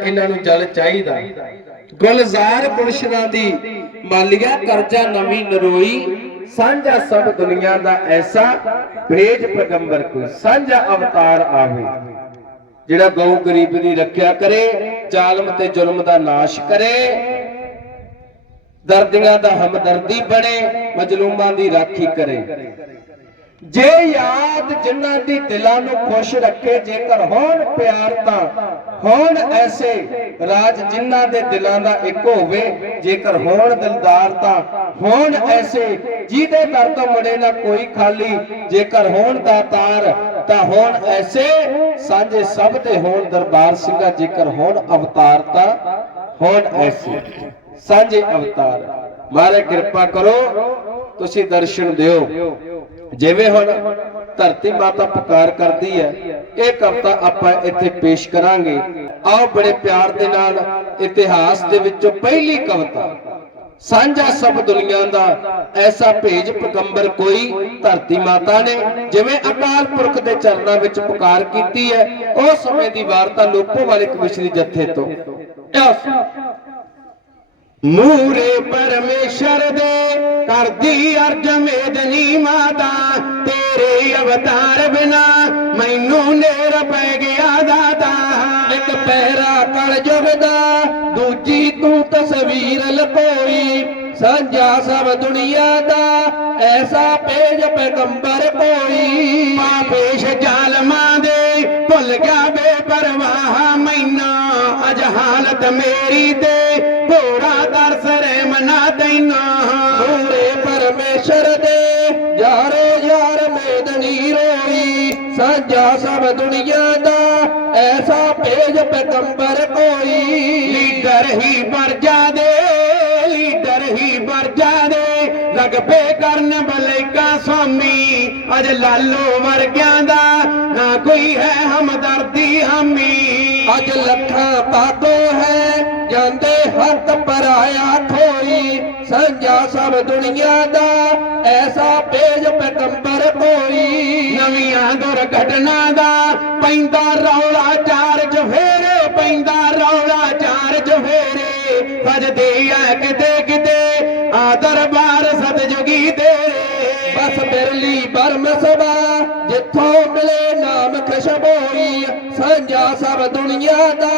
ਇਹਨਾਂ ਨੂੰ ਜਲ ਚਾਹੀਦਾ। ਗੁਲਜ਼ਾਰ ਗੁਲਸ਼ਨਾ ਦੀ ਮਾਲੀਆ ਕਰਜ਼ਾ ਨਵੀਂ ਨਰੋਈ, ਸਾਂਝਾ ਸਭ ਦੁਨੀਆ ਦਾ ਐਸਾ ਭੇਜ ਪੈਗੰਬਰ ਕੋਈ, ਸਾਂਝਾ ਅਵਤਾਰ ਆਵੇ, ਜਿਹੜਾ ਗਊ ਗਰੀਬ ਦੀ ਰੱਖਿਆ ਕਰੇ, ਜ਼ਾਲਮ ਤੇ ਜ਼ੁਲਮ ਦਾ ਨਾਸ਼ ਕਰੇ, ਦਰਦੀਆਂ ਦਾ ਹਮਦਰਦੀ ਬਣੇ, ਮਜਲੂਮਾਂ ਦੀ ਰਾਖੀ ਕਰੇ। ਜੇ ਯਾਦ ਜਿਨ੍ਹਾਂ ਦੀ ਦਿਲਾਂ ਨੂੰ ਖੁਸ਼ ਰੱਖੇ, ਜੇਕਰ ਹੋਣ ਪਿਆਰ ਤਾਂ ਹੋਣ ਐਸੇ ਰਾਜ ਜਿਨ੍ਹਾਂ ਦੇ ਦਿਲਾਂ ਦਾ ਇੱਕ ਹੋਵੇ, ਜੇਕਰ ਹੋਣ ਦਿਲਦਾਰ ਤਾਂ ਹੋਣ ਐਸੇ, ਜਿਹਦੇ ਦਰ ਤੋਂ ਮੁੜੇ ਨਾ ਕੋਈ ਖਾਲੀ, ਜੇਕਰ ਹੋਣ ਦਾਤਾਰ ਤਾਂ ਹੋਣ ਐਸੇ, ਸਾਂਝੇ ਸਭ ਤੇ ਹੋਣ ਦਰਬਾਰ ਸਿੰਘਾ, ਜੇਕਰ ਹੋਣ ਅਵਤਾਰ ਤਾਂ ਹੋਣ ਐਸੇ, ਸਾਂਝੇ ਅਵਤਾਰ। ਮਾਰੇ ਕਿਰਪਾ ਕਰੋ। ਤੁਸੀਂ ਦਰਸ਼ਨ ਦਿਓ। ਜਿਵੇਂ ਹੁਣ ਧਰਤੀ ਮਾਤਾ ਪੁਕਾਰ ਕਰਦੀ ਹੈ ਇਹ ਕਵਿਤਾ ਆਪਾਂ ਇੱਥੇ ਪੇਸ਼ ਕਰਾਂਗੇ। ਆਓ ਬੜੇ ਪਿਆਰ ਦੇ ਨਾਲ ਇਤਿਹਾਸ ਦੇ ਵਿੱਚੋਂ ਪਹਿਲੀ ਕਵਿਤਾ। ਸਾਂਝਾ ਸਭ ਦੁਨੀਆ ਦਾ ਐਸਾ ਭੇਜ ਪੈਗੰਬਰ ਕੋਈ ਧਰਤੀ ਮਾਤਾ ਨੇ। ਜਿਵੇਂ ਅਕਾਲ ਪੁਰਖ ਦੇ ਚਰਨਾਂ ਵਿੱਚ ਪੁਕਾਰ ਕੀਤੀ ਹੈ ਉਸ ਸਮੇਂ ਦੀ ਵਾਰਤਾ ਲੋਪੋ ਵਾਲੇ ਕਵਿਸ਼ਰੀ ਜੱਥੇ ਤੋਂ। ਮੂਰੇ ਪਰਮੇਸ਼ਰ ਦੇ ਕਰਦੀ ਅਰਜ ਮੇਦਨੀ ਮਾਤਾ, ਤੇਰੇ ਅਵਤਾਰ ਬਿਨਾ ਮੈਨੂੰ ਨੇਰ ਪੈ ਗਿਆ ਦਾਤਾ। ਇੱਕ ਪਹਿਰਾ ਕਲ ਜੁਗ ਦਾ, ਦੂਜੀ ਤੂੰ ਤਸਵੀਰ ਲਕੋਈ। ਸਾਂਝਾ ਸਭ ਦੁਨੀਆ ਦਾ, ਐਸਾ ਪੇਜ ਪੈਗੰਬਰ ਕੋਈ। ਮਾਂ ਪੇਸ਼ ਜ਼ਾਲਮਾਂ ਦੇ ਭੁੱਲ ਗਿਆ ਬੇਪਰਵਾਹ, ਮੈਨਾਂ ਅਜ ਹਾਲਤ ਮੇਰੀ ਤੇ ਘੋੜਾ ਦਰਸ ਰਹਿਮ ਨਾ ਤੈਨਾਂ। ਪੂਰੇ ਪਰਮੇਸ਼ਰ ਦੇ ਯਾਰੋ ਯਾਰ ਮੇਦਨੀ ਰੋਈ ਸਾਂਝਾ ਸਭ ਦੁਨੀਆ ਦਾ ਐਸਾ ਭੇਜ ਪੈਗੰਬਰ ਕੋਈ। ਲੀਡਰ ਹੀ ਵਰਜਾ ਦੇ ਲੀਡਰ ਹੀ ਵਰਜਾ ਦੇ ਲਗ ਪੇ ਕਰਨ ਬਲੇਕਾ ਸਵਾਮੀ, ਅਜ ਲਾਲੋ ਵਰਗਿਆਂ ਦਾ ਨਾ ਕੋਈ ਹੈ ਹਮਦਰਦੀ ਹਾਮੀ। ਅਜ ਲੱਖਾਂ ਪਾਗੋ ਹੈ, ਜਾਂਦੇ ਹੱਥ ਪਰਾਇਆ ਖੋਈ। ਸਾਂਝਾ ਸਭ ਦੁਨੀਆ ਦਾ, ਐਸਾ ਪੇਜ ਪੈਗੰਬਰ ਕੋਈ। ਨਵੀਆਂ ਦੁਰਘਟਨਾ ਦਾ ਪੈਂਦਾ ਰੌਲਾ ਚਾਰ ਜਫੇਰੇ ਪੈਂਦਾ ਰੌਲਾ ਚਾਰ ਜਫੇਰੇ ਵੱਜਦੇ ਆ ਕਿਤੇ ਕਿਤੇ ਆ ਦਰਬਾਰ ਬਿਰਲੀ ਬਰਮ ਸਭਾ ਜਿੱਥੋਂ ਮਿਲੇ ਨਾਮ ਖੁਸ਼ਬੋਈ ਸਾਂਝਾ ਸਭ ਦੁਨੀਆ ਦਾ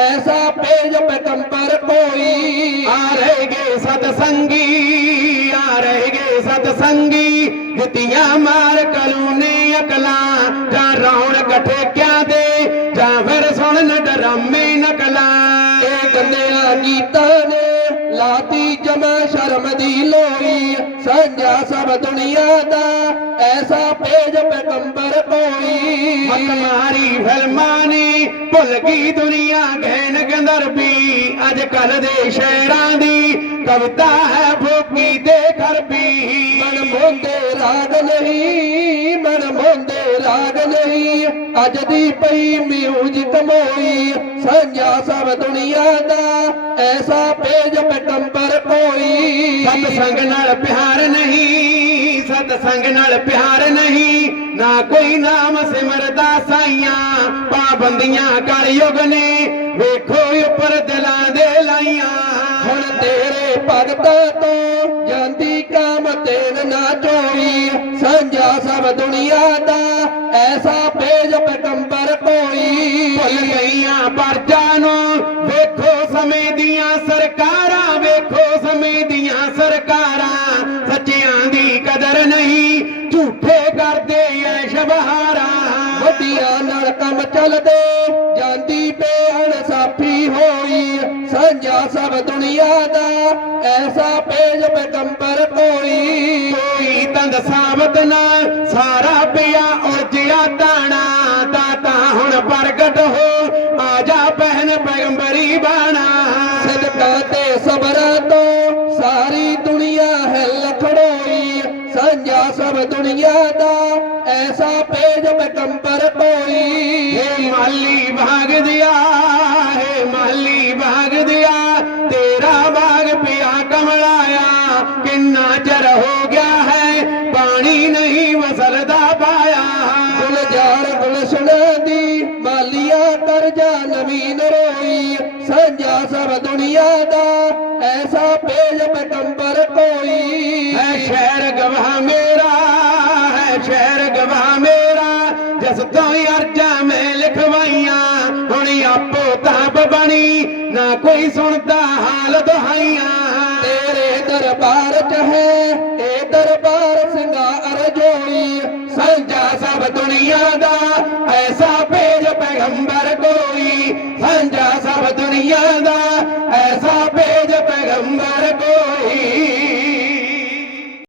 ਐਸਾ ਪੇਜ ਪੈਗੰਬਰ ਕੋਈ ਆ ਰਹੇਗੇ ਸਤ ਸੰਗੀ ਆ ਰਹੇਗੇ ਸਤ ਸੰਗੀ ਦਿੱਤੀਆਂ ਮਾਰ ਕਲੂਨੇ ਅਕਲਾਂ ਜਾਂ ਰੌਣਕ ਠੇਕਿਆਂ ਦੇ ਜਾਂ ਫਿਰ ਸੁਣਨ ਡਰਾਮੇ ਨਕਲਾਂ। ਇਹ ਗੰਦਿਆਂ ਗੀਤਾਂ ਨੇ ਲਾਤੀ ਜਮਾ ਸਾਂਝਾ ਸਭ ਦੁਨੀਆ ਦਾ ਐਸਾ ਪੇਜ ਪੈਗੰਬਰ ਕੋਈ। ਮਤ ਮਾਰੀ ਫਿਲਮਾਂ ਨੇ ਭੁੱਲ ਗਈ ਦੁਨੀਆ ਗਹਿਨ ਗੰਦਰਬੀ। ਅੱਜ ਕੱਲ ਦੇ ਸ਼ਹਿਰਾਂ ਦੀ ਕਵਿਤਾ ਹੈ ਭੋਗੀ ਦੇ ਖਰਬੀ। ਮਨ ਮੋਂਦੇ ਰਾਗ ਨਹੀਂ ਮਨ ਮੋਂਦੇ ਰਾਗ ਨਹੀਂ। ਅੱਜ ਪਈ ਮਿਊਜ਼ਿਕ ਮੋਈ, ਸਾਂਝਾ ਸਭ ਦੁਨੀਆ ਦਾ, ਐਸਾ ਪੇਜ ਪੈਗੰਬਰ ਕੋਈ। ਸਤ ਸੰਗ ਨਾਲ ਪਿਆਰ ਨਹੀਂ ਸਤ ਸੰਗ ਨਾਲ ਪਿਆਰ ਨਹੀਂ, ਨਾ ਕੋਈ ਨਾਮ ਸਿਮਰਦਾ ਸਾਈਆਂ ਪਾਬੰਦੀਆਂ ਕਰ ਯੁਗ ਨੇ, ਵੇਖੋ ਉੱਪਰ ਦਿਲਾਂ ਨਾ ਚੋਈ ਸਾਂਝਾ ਸਭ ਦੁਨੀਆ ਦਾ, ਐਸਾ ਪੇਜ ਪੈਗੰਬਰ ਕੋਈ। ਭੁੱਲ ਗਈਆਂ ਪਰਜਾਂ ਨੂੰ, ਵੇਖੋ ਸਮੇਂ ਦੀਆਂ ਸਰਕਾਰਾਂ, ਵੇਖੋ ਸਮੇਂ ਦੀਆਂ ਸਰਕਾਰਾਂ। ਸੱਚਿਆਂ ਦੀ ਕਦਰ ਨਹੀਂ, ਝੂਠੇ ਕਰਦੇ ਐ ਸ਼ਬਹਾਰਾਂ। ਵੱਡੀਆਂ ਨਾਲ ਕੰਮ ਚੱਲਦੇ, ਜਾਂਦੀ ਬੇਹਣ ਸਾਫੀ ਹੋਈ। ਸਾਂਝਾ ਸਭ ਦੁਨੀਆ ਦਾ, ਐਸਾ ਭੇਜ ਪੈਗੰਬਰ ਕੋਈ। ਸਾਬਤ ਨਾ। ਸਾਰਾ ਪਿਆ ਉਲਝਿਆ ਤਾਣਾ ਦਾਤਾ ਹੁਣ ਪ੍ਰਗਟ ਹੋ। ਆ ਜਾ ਪਹਿਨ ਪੈਗੰਬਰੀ ਬਾਣਾ। ਸਦਕਾ ਤੇ ਸਬਰਾਂ ਤੋਂ ਸਾਰੀ ਦੁਨੀਆ ਹੈ ਲਖੜੋਈ। ਸਾਂਝਾ ਸਭ ਦੁਨੀਆ ਦਾ ਐਸਾ ਪੇਜ ਪੈਗੰਬਰ ਕੋਈ ਏ ਮਾਲੀ ਭਾਗ ਦਿਆ ਗੁਲਸ਼ਣਾ ਦੀ ਮਾਲੀਆ ਕਰਜਾ ਨਵੀਨ ਰੋਈ। ਸਾਂਝਾ ਸਭ ਦੁਨੀਆ ਦਾ ਐਸਾ ਪੇਜ ਪੈਗੰਬਰ ਕੋਈ। ਹੈ ਸ਼ਹਿਰ ਗਵਾਹ ਮੇਰਾ ਹੈ ਸ਼ਹਿਰ ਗਵਾਹ ਮੇਰਾ ਜਿਸ ਤੋਂ ਅਰਜਾਂ ਮੈਂ ਲਿਖਵਾਈਆਂ ਹੁਣ ਆਪੋ ਤਾਪ ਬਣੀ ਨਾ ਕੋਈ ਸੁਣਦਾ ਹਾਲ ਦੁਹਾਈਆਂ। ਤੇਰੇ ਦਰਬਾਰ ਚ ਹੈ ਇਹ ਦਰਬਾਰ ਸਭ ਦੁਨੀਆ